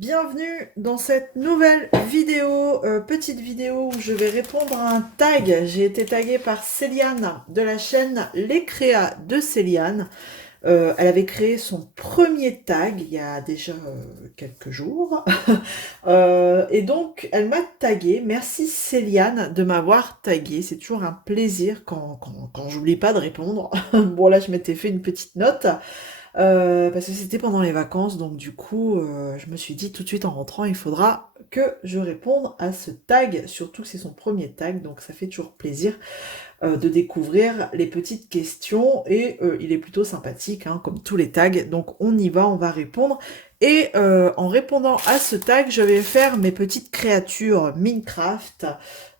Bienvenue dans cette nouvelle vidéo, petite vidéo où je vais répondre à un tag. J'ai été taguée par Céliane de la chaîne Les Créas de Céliane. Elle avait créé son premier tag il y a déjà quelques jours. Et donc, elle m'a taguée. Merci Céliane de m'avoir taguée. C'est toujours un plaisir quand j'oublie pas de répondre. Bon, là, je m'étais fait une petite note. Parce que c'était pendant les vacances, donc du coup, je me suis dit tout de suite en rentrant, il faudra que je réponde à ce tag, surtout que c'est son premier tag, donc ça fait toujours plaisir de découvrir les petites questions, et il est plutôt sympathique, hein, comme tous les tags, donc on y va, on va répondre. Et en répondant à ce tag, je vais faire mes petites créatures Minecraft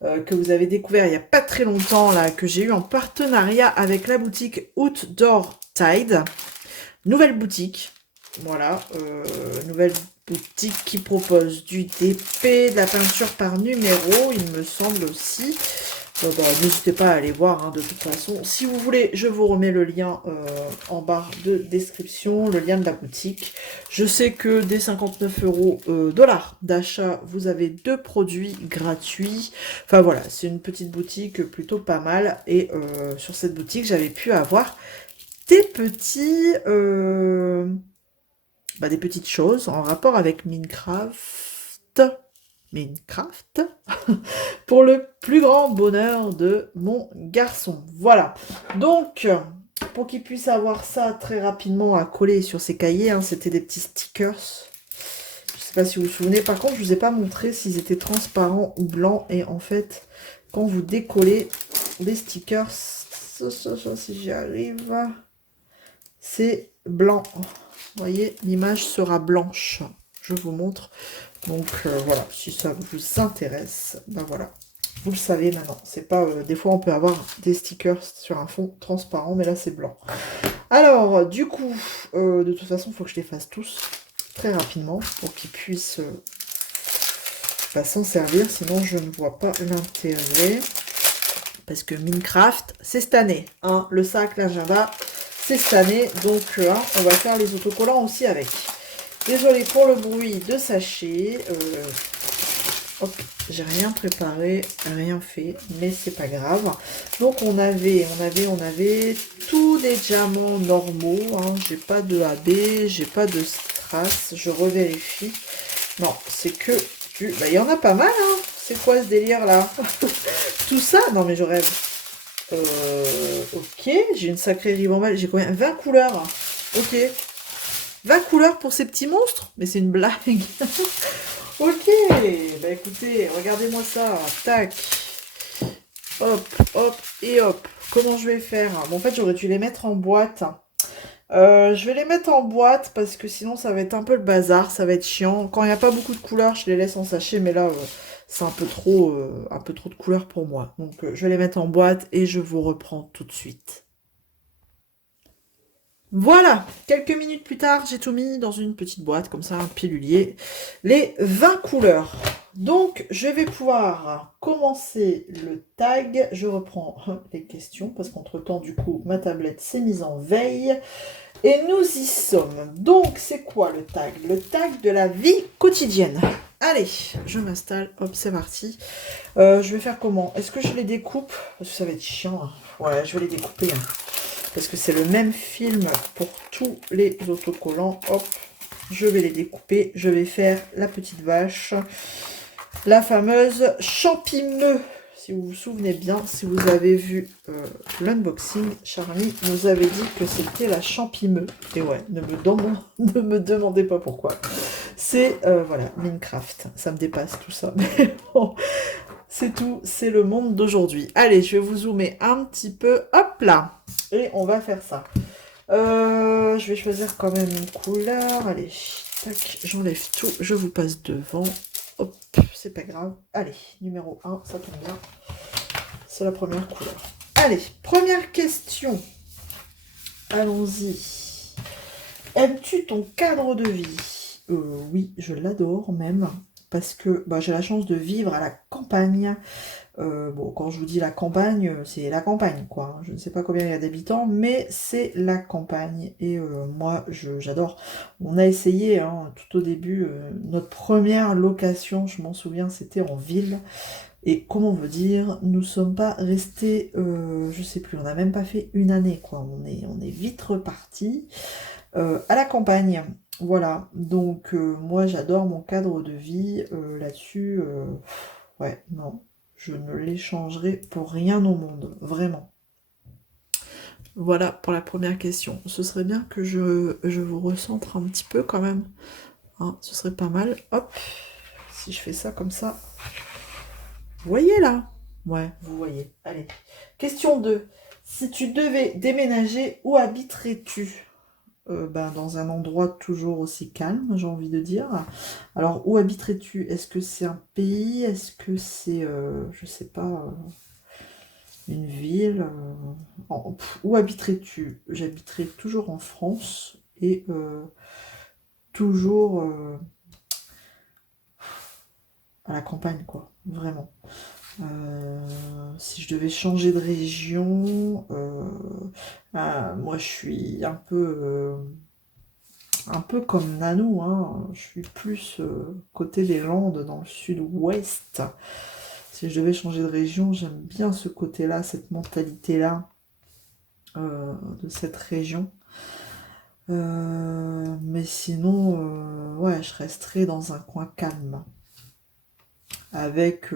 que vous avez découvert il n'y a pas très longtemps, là, que j'ai eu en partenariat avec la boutique Outdoor Tide. Nouvelle boutique, voilà, nouvelle boutique qui propose du DP, de la peinture par numéro, il me semble aussi. Bah, n'hésitez pas à aller voir, hein, de toute façon. Si vous voulez, je vous remets le lien en barre de description, le lien de la boutique. Je sais que dès 59 euros dollars d'achat, vous avez 2 produits gratuits. Enfin voilà, c'est une petite boutique plutôt pas mal. Et sur cette boutique, j'avais pu avoir des petits, des petites choses en rapport avec Minecraft. Minecraft. Pour le plus grand bonheur de mon garçon. Voilà. Donc, pour qu'il puisse avoir ça très rapidement à coller sur ses cahiers, hein, c'était des petits stickers. Je ne sais pas si vous vous souvenez. Par contre, je ne vous ai pas montré s'ils étaient transparents ou blancs. Et en fait, quand vous décollez les stickers, si j'y arrive, c'est blanc. Vous voyez, l'image sera blanche. Je vous montre. Donc voilà, si ça vous intéresse, ben voilà. Vous le savez maintenant. C'est pas. Des fois, on peut avoir des stickers sur un fond transparent, mais là, c'est blanc. Alors, du coup, de toute façon, il faut que je les fasse tous très rapidement pour qu'ils puissent s'en servir. Sinon, je ne vois pas l'intérêt. Parce que Minecraft, c'est cette année. Hein, le sac, l'agenda, c'est cette année. Donc, on va faire les autocollants aussi avec. Désolée pour le bruit de sachet. Hop, j'ai rien préparé, rien fait, mais c'est pas grave. Donc on avait tous des diamants normaux. Hein, j'ai pas de AB, j'ai pas de strass. Je revérifie. Non, c'est que du. Bah, il y en a pas mal, hein. C'est quoi ce délire là? Tout ça? Non mais je rêve. Ok, j'ai une sacrée ribambelle. J'ai combien? 20 couleurs. Ok. 20 couleurs pour ces petits monstres? Mais c'est une blague. Ok, bah écoutez, regardez-moi ça. Tac. Hop, hop et hop. Comment je vais faire? Bon, en fait, j'aurais dû les mettre en boîte. Je vais les mettre en boîte parce que sinon, ça va être un peu le bazar. Ça va être chiant. Quand il n'y a pas beaucoup de couleurs, je les laisse en sachet. Mais là, c'est un peu trop de couleurs pour moi. Donc, je vais les mettre en boîte et je vous reprends tout de suite. Voilà, quelques minutes plus tard, j'ai tout mis dans une petite boîte, comme ça, un pilulier. Les 20 couleurs. Donc, je vais pouvoir commencer le tag. Je reprends les questions, parce qu'entre-temps, du coup, ma tablette s'est mise en veille. Et nous y sommes. Donc, c'est quoi le tag? Le tag de la vie quotidienne. Allez, je m'installe. Hop, c'est parti. Je vais faire comment? Est-ce que je les découpe? Parce que ça va être chiant, hein. Ouais, je vais les découper, hein. Parce que c'est le même film pour tous les autocollants. Hop, je vais les découper. Je vais faire la petite vache. La fameuse champimeux. Si vous vous souvenez bien, si vous avez vu l'unboxing, Charlie nous avait dit que c'était la champimeux. Et ouais, ne me demandez pas pourquoi. C'est, voilà, Minecraft. Ça me dépasse tout ça. Mais bon, c'est tout. C'est le monde d'aujourd'hui. Allez, je vais vous zoomer un petit peu. Hop là. Et on va faire ça. Je vais choisir quand même une couleur. Allez, tac, j'enlève tout. Je vous passe devant. Hop, c'est pas grave. Allez, numéro 1, ça tombe bien. C'est la première couleur. Allez, première question. Allons-y. Aimes-tu ton cadre de vie? Oui, je l'adore même. parce que bah, j'ai la chance de vivre à la campagne. Bon, quand je vous dis la campagne, c'est la campagne, quoi. Je ne sais pas combien il y a d'habitants, mais c'est la campagne. Et moi, j'adore. On a essayé, hein, tout au début, notre première location, je m'en souviens, c'était en ville. Et comment on veut dire, nous sommes pas restés, je sais plus, on n'a même pas fait une année, quoi. On est vite reparti à la campagne. Voilà. Donc moi, j'adore mon cadre de vie là-dessus. Ouais, non. Je ne l'échangerai pour rien au monde, vraiment. Voilà pour la première question. Ce serait bien que je vous recentre un petit peu quand même. Hein, ce serait pas mal. Hop, si je fais ça comme ça. Vous voyez là? Ouais, vous voyez. Allez. Question 2. Si tu devais déménager, où habiterais-tu? Ben, dans un endroit toujours aussi calme, j'ai envie de dire. Alors, où habiterais-tu? Est-ce que c'est un pays? Est-ce que c'est, je sais pas, une ville? Où habiterais-tu? J'habiterais toujours en France et toujours à la campagne, quoi. Vraiment. Si je devais changer de région, moi je suis un peu comme Nanou, hein. Je suis plus côté des Landes, dans le sud-ouest. Si je devais changer de région, j'aime bien ce côté-là, cette mentalité-là de cette région. Mais sinon, ouais, je resterais dans un coin calme. Avec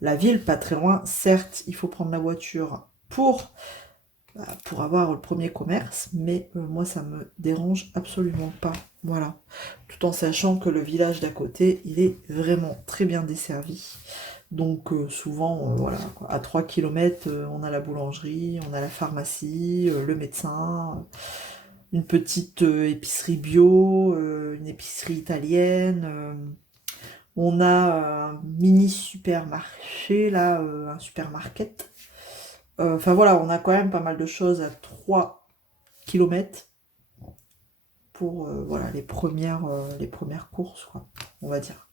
la ville pas très loin. Certes, il faut prendre la voiture pour avoir le premier commerce, mais moi ça me dérange absolument pas. Voilà. Tout en sachant que le village d'à côté, il est vraiment très bien desservi. Donc souvent, voilà, quoi. À 3 km, on a la boulangerie, on a la pharmacie, le médecin, une petite épicerie bio, une épicerie italienne. On a un mini supermarché, là, un supermarket. Enfin voilà, on a quand même pas mal de choses à 3 km pour voilà, les premières courses, quoi, on va dire.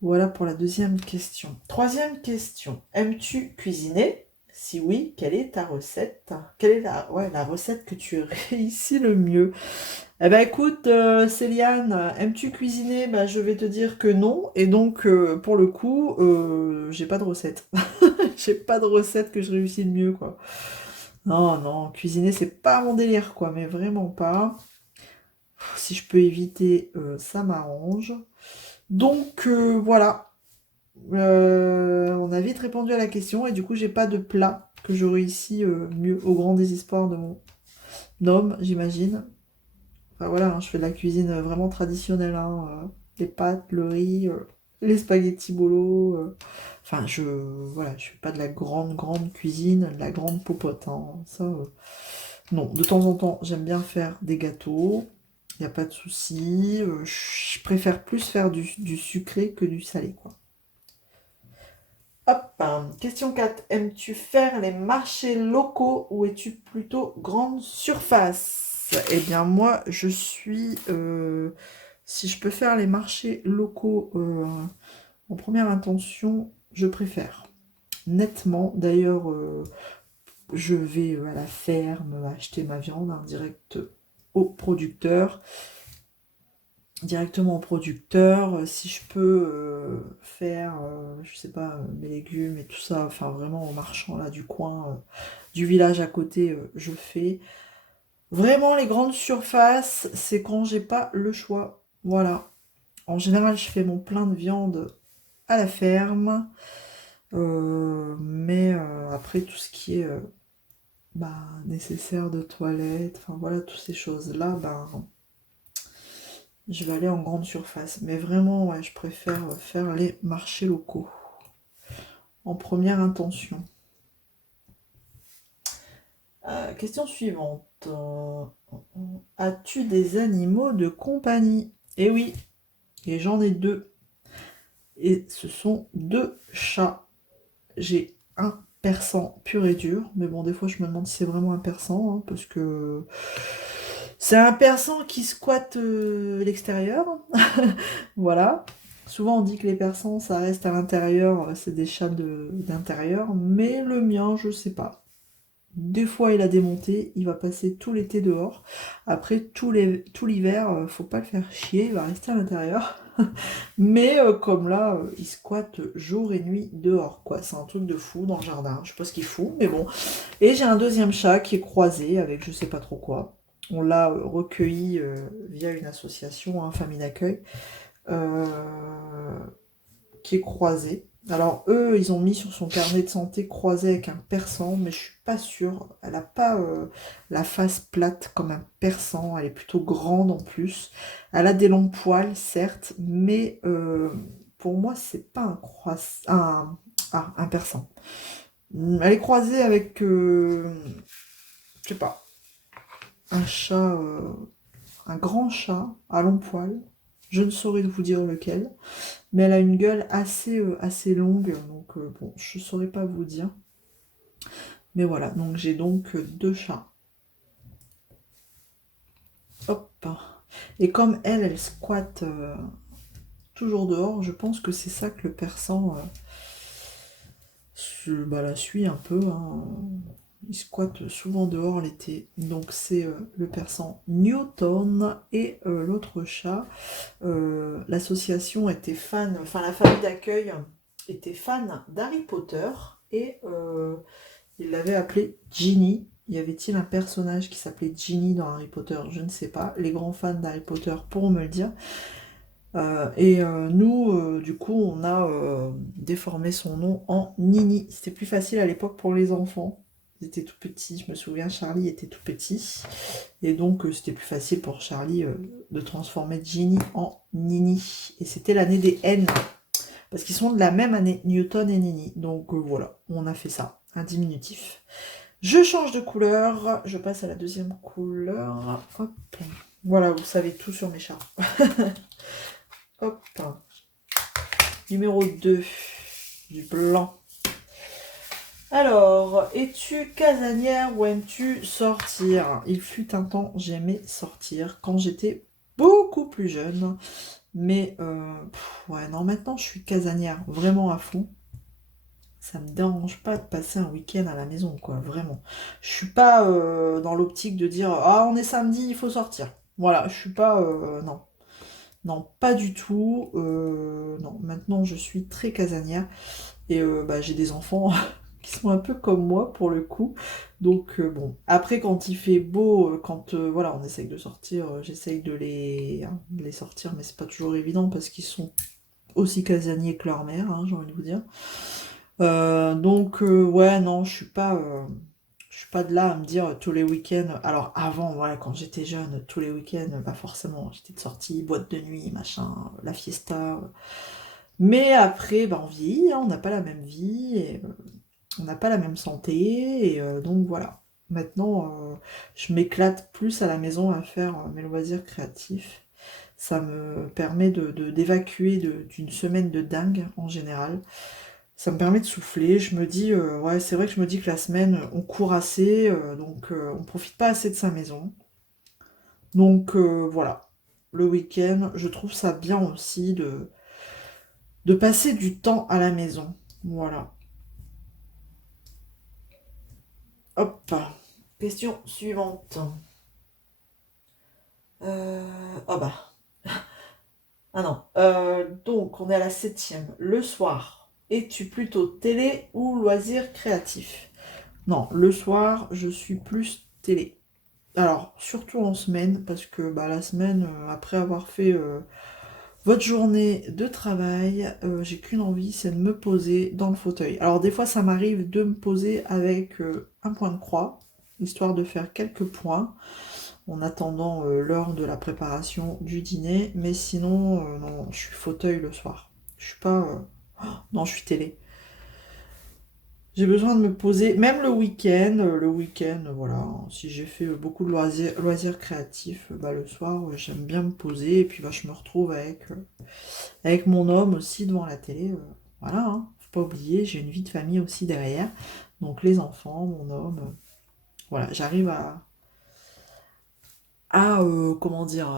Voilà pour la deuxième question. Troisième question. Aimes-tu cuisiner? Si oui, quelle est ta recette? Quelle est la recette que tu réussis le mieux? Eh ben écoute, Céliane, aimes-tu cuisiner? Bah, je vais te dire que non. Et donc, pour le coup, j'ai pas de recette. J'ai pas de recette que je réussis le mieux, quoi. Non, non, cuisiner, c'est pas mon délire, quoi, mais vraiment pas. Si je peux éviter, ça m'arrange. Donc, voilà. On a vite répondu à la question et du coup, j'ai pas de plat que je réussis mieux, au grand désespoir de mon homme, j'imagine. Enfin, voilà, hein, je fais de la cuisine vraiment traditionnelle, hein, les pâtes, le riz, les spaghettis bolo. Enfin, voilà, je fais pas de la grande cuisine, de la grande popote, hein, ça, non, de temps en temps, j'aime bien faire des gâteaux, il n'y a pas de souci. Je préfère plus faire du sucré que du salé, quoi. Hop, hein. Question 4. Aimes-tu faire les marchés locaux ou es-tu plutôt grande surface? Eh bien, moi, je suis... si je peux faire les marchés locaux en première intention, je préfère. Nettement. D'ailleurs, je vais à la ferme acheter ma viande en direct au producteur. Directement au producteur, si je peux faire, je sais pas, mes légumes et tout ça, enfin vraiment au marchand là du coin, du village à côté, je fais. Vraiment les grandes surfaces, c'est quand j'ai pas le choix. Voilà. En général, je fais mon plein de viande à la ferme, mais après tout ce qui est bah, nécessaire de toilette, enfin voilà, toutes ces choses-là, ben. Je vais aller en grande surface. Mais vraiment, ouais, je préfère faire les marchés locaux. En première intention. Question suivante. As-tu des animaux de compagnie? Eh oui, et j'en ai deux. Et ce sont deux chats. J'ai un persan pur et dur. Mais bon, des fois, je me demande si c'est vraiment un persan. Hein, parce que c'est un persan qui squatte l'extérieur. Voilà. Souvent on dit que les persans ça reste à l'intérieur, c'est des chats d'intérieur, mais le mien je sais pas. Des fois il a démonté, il va passer tout l'été dehors. Après tout l'hiver, faut pas le faire chier, il va rester à l'intérieur. Mais comme là, il squatte jour et nuit dehors, quoi. C'est un truc de fou dans le jardin. Je sais pas ce qu'il fout, mais bon. Et j'ai un deuxième chat qui est croisé avec je sais pas trop quoi. On l'a recueilli via une association, hein, famille d'accueil, euh, qui est croisé. Alors eux, ils ont mis sur son carnet de santé croisé avec un persan, mais je suis pas sûre. Elle a pas la face plate comme un persan, elle est plutôt grande en plus. Elle a des longs poils, certes, mais pour moi, c'est pas un persan. Elle est croisée avec, je sais pas, un chat, un grand chat à longs poils. Je ne saurais vous dire lequel. Mais elle a une gueule assez longue, donc bon, je saurais pas vous dire. Mais voilà, donc j'ai donc deux chats. Hop. Et comme elle squatte toujours dehors, je pense que c'est ça que le persan la suit un peu, hein. Il squatte souvent dehors l'été. Donc c'est le persan Newton et l'autre chat. L'association était fan, enfin la famille d'accueil était fan d'Harry Potter et il l'avait appelé Ginny. Y avait-il un personnage qui s'appelait Ginny dans Harry Potter? Je ne sais pas. Les grands fans d'Harry Potter pourront me le dire. Nous, du coup, on a déformé son nom en Nini. C'était plus facile à l'époque pour les enfants. Ils étaient tout petits. Je me souviens, Charlie était tout petit. Et donc, c'était plus facile pour Charlie de transformer Ginny en Nini. Et c'était l'année des N. Parce qu'ils sont de la même année, Newton et Nini. Donc, voilà, on a fait ça. Un diminutif. Je change de couleur. Je passe à la deuxième couleur. Hop. Voilà, vous savez tout sur mes chats. Hop. Numéro 2. Du blanc. Alors, es-tu casanière ou aimes-tu sortir? Il fut un temps, j'aimais sortir quand j'étais beaucoup plus jeune. Mais, ouais, non, maintenant je suis casanière vraiment à fond. Ça me dérange pas de passer un week-end à la maison, quoi, vraiment. Je suis pas dans l'optique de dire, ah, on est samedi, il faut sortir. Voilà, je suis pas, non. Non, pas du tout. Non, maintenant je suis très casanière. Et j'ai des enfants qui sont un peu comme moi pour le coup. Donc bon. Après quand il fait beau, quand voilà, on essaye de sortir, j'essaye de les sortir, mais c'est pas toujours évident parce qu'ils sont aussi casaniers que leur mère, hein, j'ai envie de vous dire. Donc ouais, non, je suis pas de là à me dire tous les week-ends. Alors avant, voilà, quand j'étais jeune, tous les week-ends, bah forcément, j'étais de sortie, boîte de nuit, machin, la fiesta. Mais après, bah, on vieillit, hein, on n'a pas la même vie, et on n'a pas la même santé, et donc voilà. Maintenant, je m'éclate plus à la maison à faire mes loisirs créatifs. Ça me permet d'évacuer d'une semaine de dingue en général. Ça me permet de souffler. Je me dis, ouais, c'est vrai que je me dis que la semaine, on court assez, donc on profite pas assez de sa maison. Donc voilà. Le week-end, je trouve ça bien aussi de passer du temps à la maison. Voilà. Hop. Question suivante. Oh bah. Ah non. Donc, on est à la septième. Le soir, es-tu plutôt télé ou loisir créatif? Non, le soir, je suis plus télé. Alors, surtout en semaine, parce que bah, la semaine, après avoir fait votre journée de travail, j'ai qu'une envie, c'est de me poser dans le fauteuil. Alors, des fois, ça m'arrive de me poser avec un point de croix, histoire de faire quelques points, en attendant l'heure de la préparation du dîner. Mais sinon, non, je suis fauteuil le soir. Je suis pas... non, je suis télé. J'ai besoin de me poser, même le week-end, voilà, si j'ai fait beaucoup de loisirs créatifs, bah, le soir, j'aime bien me poser, et puis bah, je me retrouve avec mon homme aussi devant la télé, voilà, hein. Faut pas oublier, j'ai une vie de famille aussi derrière, donc les enfants, mon homme, voilà, j'arrive à comment dire,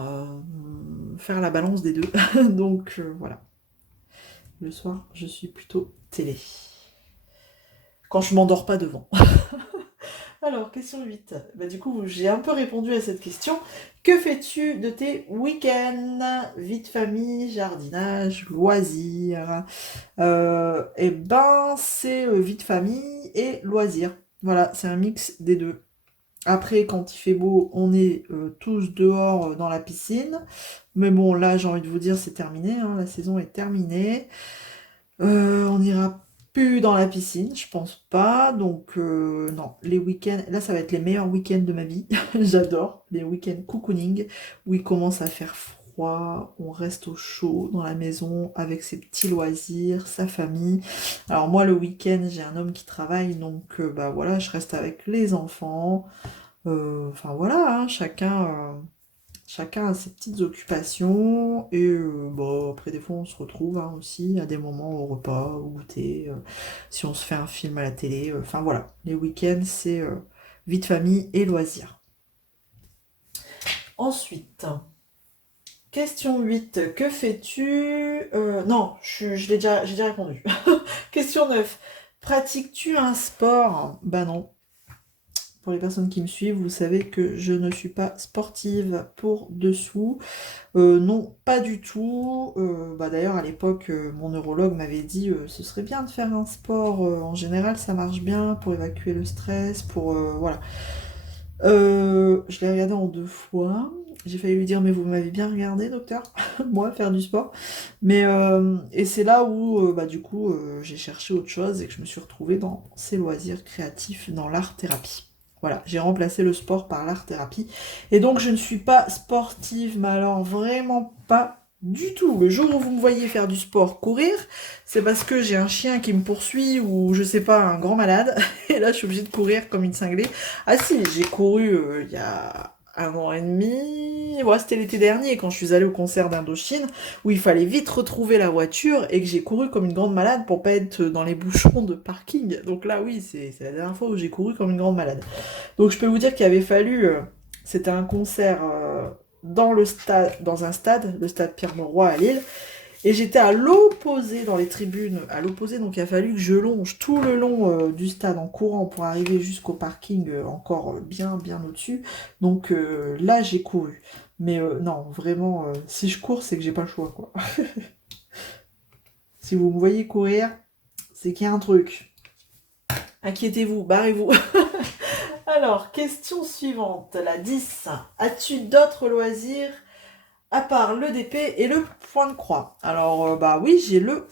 faire la balance des deux, donc voilà. Le soir, je suis plutôt télé. Quand je m'endors pas devant. Alors, question 8. Bah, du coup, j'ai un peu répondu à cette question. Que fais-tu de tes week-ends? Vie de famille, jardinage, loisirs. Eh ben, c'est vie de famille et loisirs. Voilà, c'est un mix des deux. Après, quand il fait beau, on est tous dehors dans la piscine. Mais bon, là, j'ai envie de vous dire, c'est terminé, hein, la saison est terminée. On n'ira plus dans la piscine, je pense pas. Donc, non, les week-ends, là, ça va être les meilleurs week-ends de ma vie. J'adore les week-ends cocooning où il commence à faire froid, on reste au chaud dans la maison avec ses petits loisirs, sa famille. Alors, moi, le week-end, j'ai un homme qui travaille, donc, bah voilà, je reste avec les enfants. Enfin, voilà, hein, chacun a ses petites occupations et bon, après des fois on se retrouve hein, aussi à des moments au repas, au goûter, si on se fait un film à la télé, enfin voilà, les week-ends c'est vie de famille et loisirs. Ensuite, question 8, que fais-tu? Non, j'ai déjà répondu. Question 9, pratiques-tu un sport? Bah non. Pour les personnes qui me suivent, vous savez que je ne suis pas sportive pour dessous. Non, pas du tout. Bah d'ailleurs, à l'époque, mon neurologue m'avait dit ce serait bien de faire un sport. En général, ça marche bien pour évacuer le stress, pour voilà. Je l'ai regardé en 2 fois. J'ai failli lui dire mais vous m'avez bien regardé, docteur, moi faire du sport. Mais et c'est là où bah du coup j'ai cherché autre chose et que je me suis retrouvée dans ces loisirs créatifs, dans l'art thérapie. Voilà, j'ai remplacé le sport par l'art thérapie. Et donc je ne suis pas sportive, mais alors vraiment pas du tout. Le jour où vous me voyez faire du sport, courir, c'est parce que j'ai un chien qui me poursuit ou je sais pas, un grand malade. Et là je suis obligée de courir comme une cinglée. Ah si, j'ai couru il y a 1 an et demi. Ouais, c'était l'été dernier quand je suis allée au concert d'Indochine où il fallait vite retrouver la voiture et que j'ai couru comme une grande malade pour pas être dans les bouchons de parking. Donc là, oui, c'est la dernière fois où j'ai couru comme une grande malade. Donc je peux vous dire qu'il avait fallu, c'était un concert dans le stade, dans un stade, le stade Pierre-Mauroy à Lille, et j'étais à l'opposé dans les tribunes, à l'opposé, donc il a fallu que je longe tout le long du stade en courant pour arriver jusqu'au parking encore bien bien au-dessus. Donc là j'ai couru. Mais non, vraiment, si je cours, c'est que j'ai pas le choix, quoi. Si vous me voyez courir, c'est qu'il y a un truc. Inquiétez-vous, barrez-vous. Alors, question suivante, la 10. As-tu d'autres loisirs à part le DP et le point de croix? Alors, bah oui, j'ai le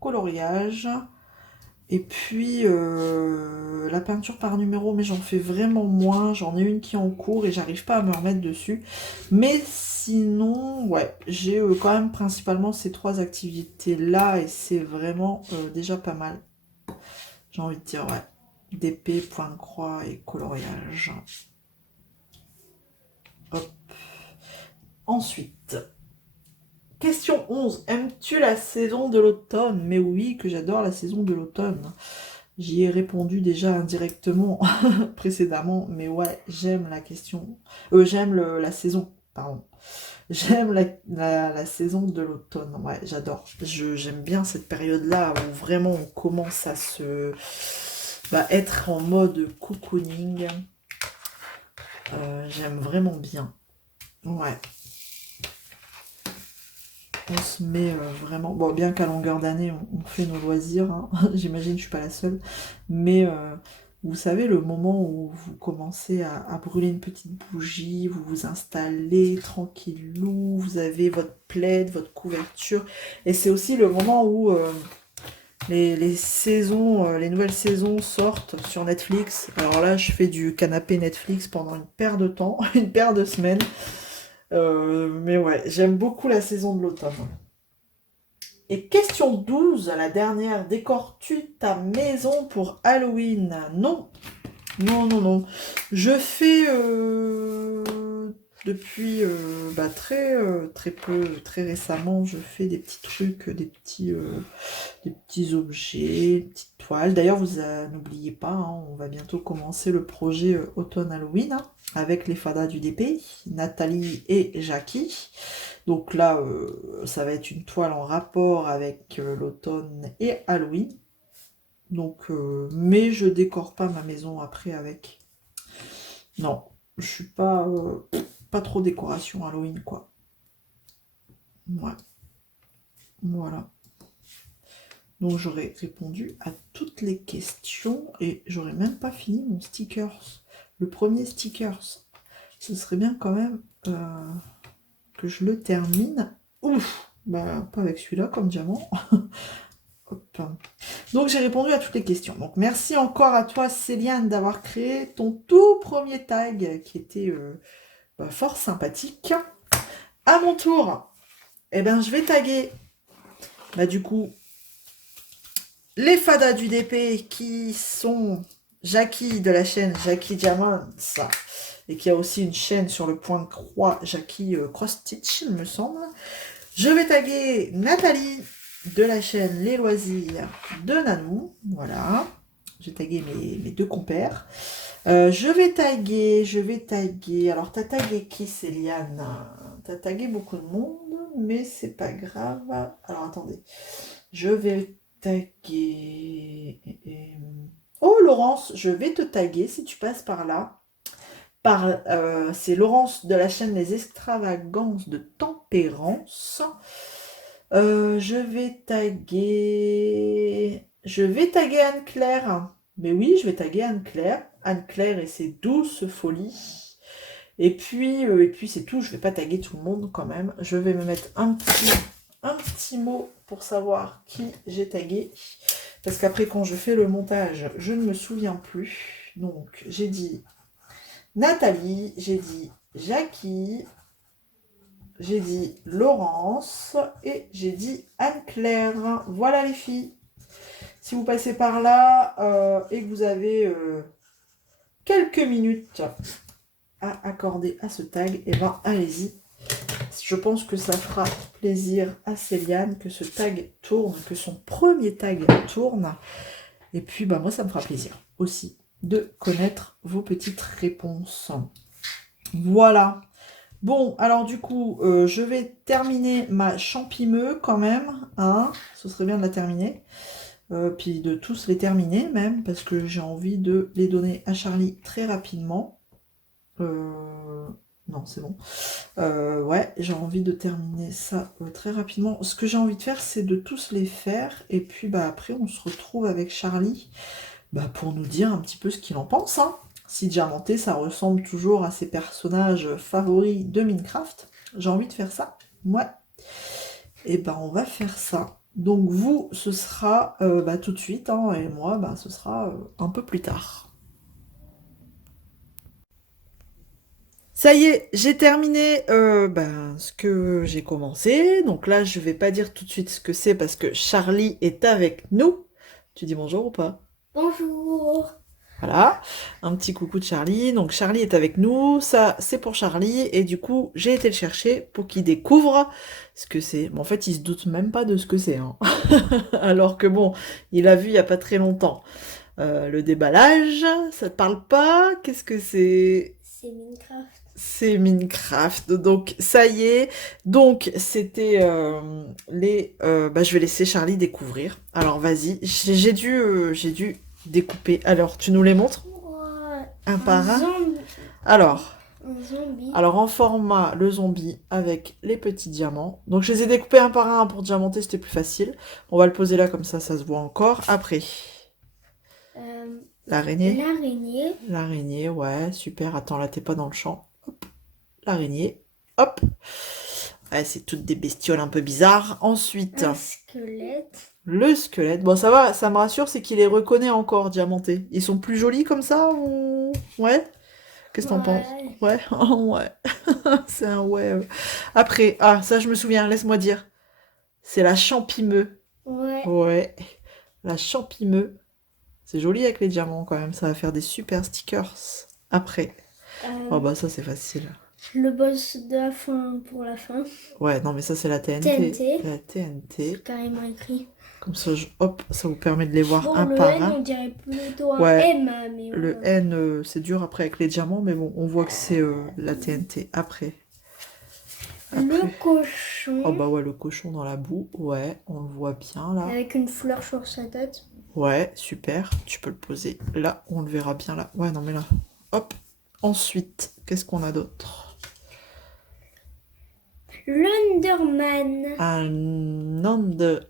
coloriage, et puis la peinture par numéro, mais j'en fais vraiment moins. J'en ai une qui est en cours et j'arrive pas à me remettre dessus. Mais sinon, ouais, j'ai quand même principalement ces 3 activités-là et c'est vraiment déjà pas mal. J'ai envie de dire, ouais. DP, point de croix et coloriage. Hop. Ensuite, question 11. Aimes-tu la saison de l'automne? Mais oui, que j'adore la saison de l'automne. J'y ai répondu déjà indirectement précédemment, mais ouais, j'aime la question. J'aime la saison, pardon. J'aime la saison de l'automne. Ouais, j'adore. J'aime bien cette période-là où vraiment on commence à se être en mode cocooning. J'aime vraiment bien. Ouais. On se met vraiment... Bon, bien qu'à longueur d'année, on fait nos loisirs, hein. J'imagine que je suis pas la seule. Mais vous savez, le moment où vous commencez à brûler une petite bougie, vous vous installez tranquillou, vous avez votre plaid, votre couverture. Et c'est aussi le moment où les saisons, les nouvelles saisons sortent sur Netflix. Alors là, je fais du canapé Netflix pendant une paire de temps, une paire de semaines. Mais ouais, j'aime beaucoup la saison de l'automne. Et question 12, la dernière, décores-tu ta maison pour Halloween? Non, non, non, non. Je fais depuis très peu, très récemment, je fais des petits trucs, des petits objets, des petites toiles. D'ailleurs, n'oubliez pas, hein, on va bientôt commencer le projet automne Halloween, hein. avec les fadas du DP, Nathalie et Jackie. Donc là, ça va être une toile en rapport avec l'automne et Halloween. Donc, mais je décore pas ma maison après avec. Non, je suis pas trop décoration Halloween, quoi. Ouais. Voilà. Donc j'aurais répondu à toutes les questions et j'aurais même pas fini mon stickers. Le premier stickers. Ce serait bien quand même que je le termine. Ouf, bah pas avec celui-là comme diamant. Hop. Donc j'ai répondu à toutes les questions. Donc merci encore à toi Céliane d'avoir créé ton tout premier tag qui était fort sympathique. À mon tour, eh ben, je vais taguer du coup les fadas du DP qui sont Jackie de la chaîne Jackie Diamonds et qui a aussi une chaîne sur le point de croix Jackie Cross Stitch, il me semble. Je vais taguer Nathalie de la chaîne Les Loisirs de Nanou. Voilà. J'ai tagué mes deux compères. Je vais taguer. Alors, t'as tagué qui, Céliane? T'as tagué beaucoup de monde, mais c'est pas grave. Alors, attendez. Je vais taguer. Oh, Laurence, je vais te taguer si tu passes par là. C'est Laurence de la chaîne Les Extravagances de Tempérance. Je vais taguer Anne-Claire. Mais oui, je vais taguer Anne-Claire. Anne-Claire et ses douces folies. Et puis c'est tout. Je vais pas taguer tout le monde quand même. Je vais me mettre un petit mot pour savoir qui j'ai tagué. Parce qu'après, quand je fais le montage, je ne me souviens plus. Donc, j'ai dit Nathalie, j'ai dit Jackie, j'ai dit Laurence et j'ai dit Anne-Claire. Voilà les filles. Si vous passez par là et que vous avez quelques minutes à accorder à ce tag, et ben allez-y. Je pense que ça fera plaisir à Céliane que ce tag tourne, que son premier tag tourne. Et puis moi ça me fera plaisir aussi de connaître vos petites réponses. Voilà. Bon, alors du coup, je vais terminer ma champimeux quand même. Hein, ce serait bien de la terminer. Puis de tous les terminer même, parce que j'ai envie de les donner à Charlie très rapidement. Non, c'est bon. Ouais, j'ai envie de terminer ça très rapidement. Ce que j'ai envie de faire, c'est de tous les faire. Et puis après, on se retrouve avec Charlie pour nous dire un petit peu ce qu'il en pense. Hein. Si Diamanté, ça ressemble toujours à ses personnages favoris de Minecraft. J'ai envie de faire ça. Ouais. Et on va faire ça. Donc vous, ce sera tout de suite. Hein, et moi, ce sera un peu plus tard. Ça y est, j'ai terminé ce que j'ai commencé. Donc là, je vais pas dire tout de suite ce que c'est parce que Charlie est avec nous. Tu dis bonjour ou pas? Bonjour. Voilà, un petit coucou de Charlie. Donc Charlie est avec nous, ça c'est pour Charlie. Et du coup, j'ai été le chercher pour qu'il découvre ce que c'est. Mais en fait, il se doute même pas de ce que c'est. Hein. Alors que bon, il a vu il y a pas très longtemps. Le déballage, ça te parle pas? Qu'est-ce que c'est? C'est Minecraft. C'est Minecraft, donc ça y est. Donc c'était je vais laisser Charlie découvrir. Alors vas-y, j'ai dû découper. Alors tu nous les montres Ouais, un par un. zombie. Alors, Un zombie. alors en format le zombie avec les petits diamants. Donc je les ai découpés un par un pour diamanter, c'était plus facile. On va le poser là comme ça se voit encore. Après, l'araignée. L'araignée. L'araignée, ouais, super. Attends, là t'es pas dans le champ. Hop, l'araignée. Hop. Ouais, c'est toutes des bestioles un peu bizarres. Ensuite, Un squelette. le squelette. Bon, ça va, ça me rassure, c'est qu'il les reconnaît encore, diamantés. Ils sont plus jolis comme ça ou... Ouais? Qu'est-ce que t'en penses? Ouais. Ouais? Oh, ouais. C'est un ouais. Après, ça je me souviens, laisse-moi dire. C'est la champimeux. Ouais. Ouais. La champimeux. C'est joli avec les diamants quand même, ça va faire des super stickers. Après. Oh ça c'est facile. Le boss de la fin pour la fin. Ouais, non mais ça c'est la TNT. TNT. La TNT. C'est carrément écrit. Comme ça, hop, ça vous permet de les voir Bon, un le par N, un. on dirait plutôt un Ouais, M, mais le N, c'est dur après avec les diamants, mais bon, on voit que c'est la TNT après. Le Oh cochon, bah ouais, le cochon dans la boue, ouais, on le voit bien là. avec une fleur sur sa tête. Ouais, super, tu peux le poser là, on le verra bien là. Ouais, non mais là, hop. Ensuite, qu'est-ce qu'on a d'autre? L'Underman. Un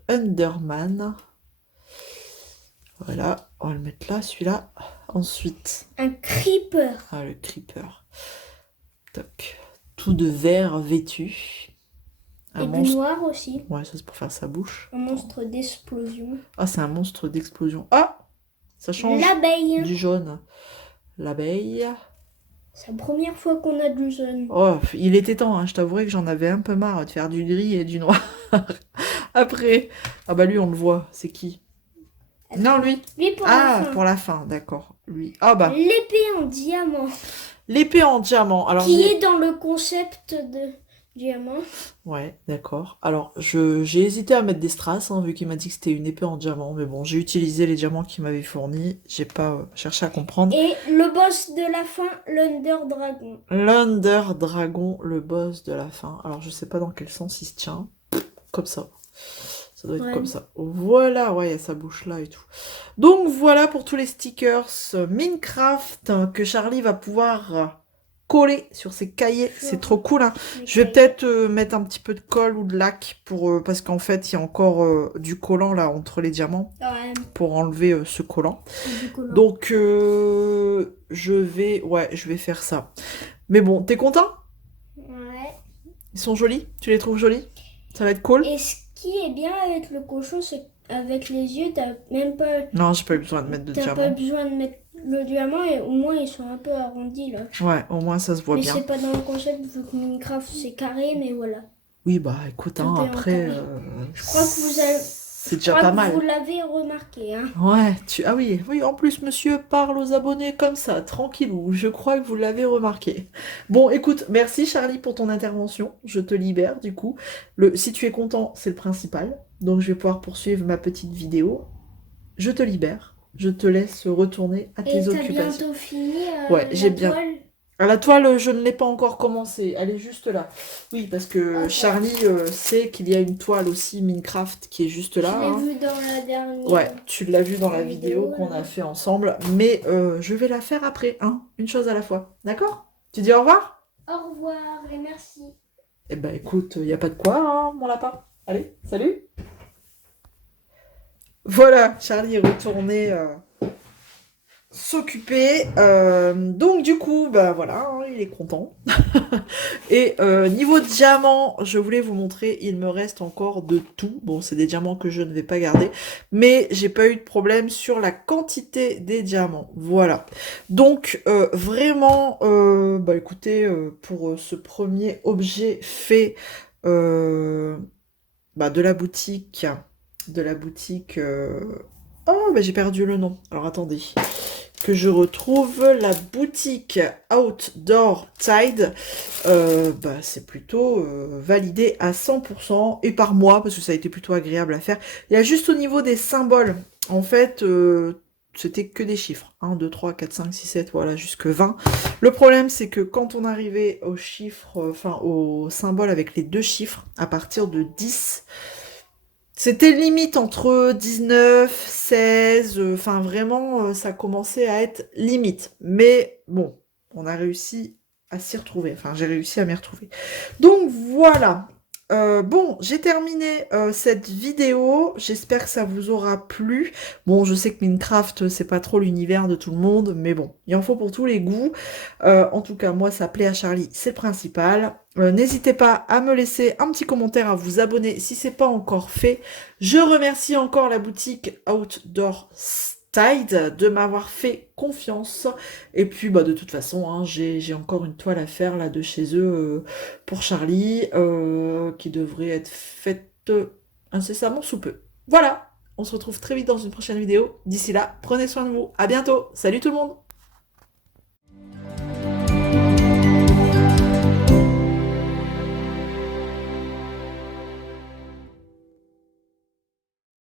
Underman. Voilà, on va le mettre là, celui-là. Ensuite, Un Creeper. le Creeper. Toc. Tout de vert vêtu. Un Et monstre. du noir aussi. Ouais, ça c'est pour faire sa bouche. Un monstre d'explosion. Ah, c'est un monstre d'explosion. Ah, ça change L'abeille. du jaune. L'abeille. C'est la première fois qu'on a du jaune. Oh, il était temps, hein. Je t'avouerai que j'en avais un peu marre de faire du gris et du noir. Après. Ah bah lui, on le voit. C'est qui? Non, lui. Lui pour la fin. Pour la fin, d'accord. Lui. Ah bah. L'épée en diamant. L'épée en diamant. Alors, Qui est dans le concept de diamant. ouais, d'accord. Alors, j'ai hésité à mettre des strass, hein, vu qu'il m'a dit que c'était une épée en diamant. Mais bon, j'ai utilisé les diamants qu'il m'avait fournis. J'ai pas cherché à comprendre. Et le boss de la fin, l'Under Dragon. L'Under Dragon, le boss de la fin. Alors, je sais pas dans quel sens il se tient. Comme ça. Ça doit être comme ça. Voilà, ouais, il y a sa bouche là et tout. Donc, voilà pour tous les stickers Minecraft que Charlie va pouvoir coller sur ses cahiers. C'est trop cool, hein. Je vais peut-être mettre un petit peu de colle ou de lac pour parce qu'en fait, il y a encore du collant là entre les diamants pour enlever ce collant. Donc, je vais faire ça. Mais bon, t'es content? Ouais. Ils sont jolis? Tu les trouves jolis? Ça va être cool? Et ce qui est bien avec le cochon, c'est qu'avec les yeux, t'as même pas... Non, j'ai pas eu besoin de mettre de diamant. T'as pas besoin de mettre le diamant et au moins ils sont un peu arrondis là. Ouais, au moins ça se voit bien. Mais c'est pas dans le concept vu que Minecraft c'est carré, mais voilà. Oui, bah écoute, hein, après... je crois que vous avez... C'est déjà pas mal. Vous l'avez remarqué, hein. Ouais, ah oui, en plus, monsieur parle aux abonnés comme ça, tranquillou. Je crois que vous l'avez remarqué. Bon, écoute, merci Charlie pour ton intervention. Je te libère, du coup. Si tu es content, c'est le principal. Donc, je vais pouvoir poursuivre ma petite vidéo. Je te libère. Je te laisse retourner à tes occupations. Et t'as bientôt fini ouais, j'ai bien... toile. À la toile, je ne l'ai pas encore commencé. Elle est juste là. Oui, parce que Charlie sait qu'il y a une toile aussi Minecraft qui est juste là. Je l'ai vu dans la dernière. Ouais, tu l'as vu dans la vidéo qu'on a fait ensemble. Mais je vais la faire après, hein. Une chose à la fois. D'accord? Tu dis au revoir? Au revoir et merci. Eh ben écoute, il n'y a pas de quoi, hein, mon lapin. Allez, salut! Voilà, Charlie est retourné... s'occuper. Donc du coup, bah voilà, hein, il est content. Et niveau diamant, je voulais vous montrer, il me reste encore de tout. Bon, c'est des diamants que je ne vais pas garder, mais j'ai pas eu de problème sur la quantité des diamants. Voilà. Donc vraiment, bah écoutez, pour ce premier objet fait bah, de la boutique, oh, bah j'ai perdu le nom. Alors attendez que je retrouve la boutique Outdoor Tide, bah, c'est plutôt validé à 100% et par mois parce que ça a été plutôt agréable à faire. Il y a juste au niveau des symboles, en fait, c'était que des chiffres. 1, 2, 3, 4, 5, 6, 7, voilà, jusque 20. Le problème, c'est que quand on arrivait aux chiffres, enfin aux symboles avec les deux chiffres, à partir de 10, c'était limite entre 19, 16, enfin vraiment, ça commençait à être limite. Mais bon, on a réussi à s'y retrouver, enfin j'ai réussi à m'y retrouver. Donc voilà, bon, j'ai terminé cette vidéo, j'espère que ça vous aura plu. Bon, je sais que Minecraft, c'est pas trop l'univers de tout le monde, mais bon, il en faut pour tous les goûts. En tout cas, moi, ça plaît à Charlie, c'est le principal. N'hésitez pas à me laisser un petit commentaire, à vous abonner si c'est pas encore fait. Je remercie encore la boutique Outdoor Tide de m'avoir fait confiance. Et puis, bah, de toute façon, hein, j'ai encore une toile à faire là de chez eux pour Charlie, qui devrait être faite incessamment sous peu. Voilà, on se retrouve très vite dans une prochaine vidéo. D'ici là, prenez soin de vous. À bientôt. Salut tout le monde.